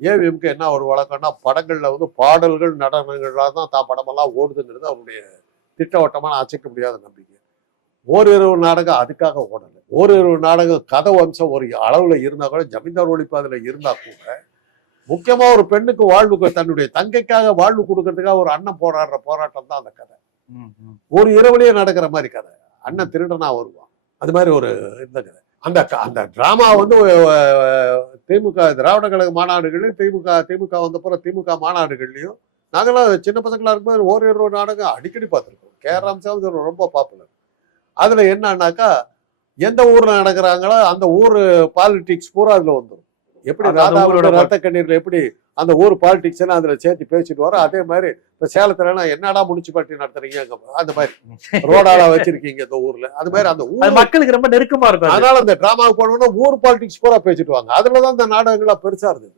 ஏவிஎம்க்கு என்ன ஒரு வழக்கம்னா படங்கள்ல வந்து பாடல்கள் நடனங்கள்லாம் தான் தான் படமெல்லாம் ஓடுதுங்கிறது அவருடைய திட்டவட்டமான அசைக்க முடியாத நம்பிக்கை. ஓரிரவு நாடகம் அதுக்காக ஓடலை. ஓரிரவு நாடகம் கதை வம்சம் ஒரு அளவுல இருந்தா கூட, ஜமீன்தார் ஒழிப்பு அதுல இருந்தா கூட, முக்கியமா ஒரு பெண்ணுக்கு வாழ்வு, தன்னுடைய தங்கைக்காக வாழ்வு கொடுக்கறதுக்காக ஒரு அண்ணன் போராடுற போராட்டம் தான் அந்த கதை. ஒரு இரவுலயே நடக்கிற மாதிரி கதை. அண்ணன் திருடனா வருவான், அது மாதிரி ஒரு இந்த கதை. அந்த டிராமா வந்து திமுக திராவிட கழக மாநாடுகள்லையும் திமுக வந்தப்புறம் திமுக மாநாடுகள்லையும் நாங்களாம் சின்ன பசங்களா இருக்கும்போது ஓரிரவு நாடகம் அடிக்கடி பார்த்துருக்கோம். கேரளாம் ரொம்ப பாப்புலர். அதுல என்னன்னாக்கா, எந்த ஊர்ல நடக்கிறாங்களோ அந்த ஊர் பாலிடிக்ஸ் பூரா அதுல வந்துடும். எப்படி ராதாவோட ரத்த கண்ணீர்ல எப்படி அந்த ஊர் பாலிடிக்ஸ் எல்லாம் அதுல சேர்த்து பேசிட்டு வரோம், அதே மாதிரி இப்ப சேலத்துல என்னடா முனிசிபாலிட்டி நடத்துறீங்க, அந்த மாதிரி ரோடாலா வச்சிருக்கீங்க இந்த ஊர்ல, அது மாதிரி அந்த ஊர் மக்களுக்கு ரொம்ப நெருக்கமா இருக்கும். அதனால அந்த டிராமாவுக்கு போனோம்னா ஊர் பாலிடிக்ஸ் பூரா பேசிட்டு வாங்க. அதுலதான் இந்த நாடகங்களா பெருசா இருந்தது.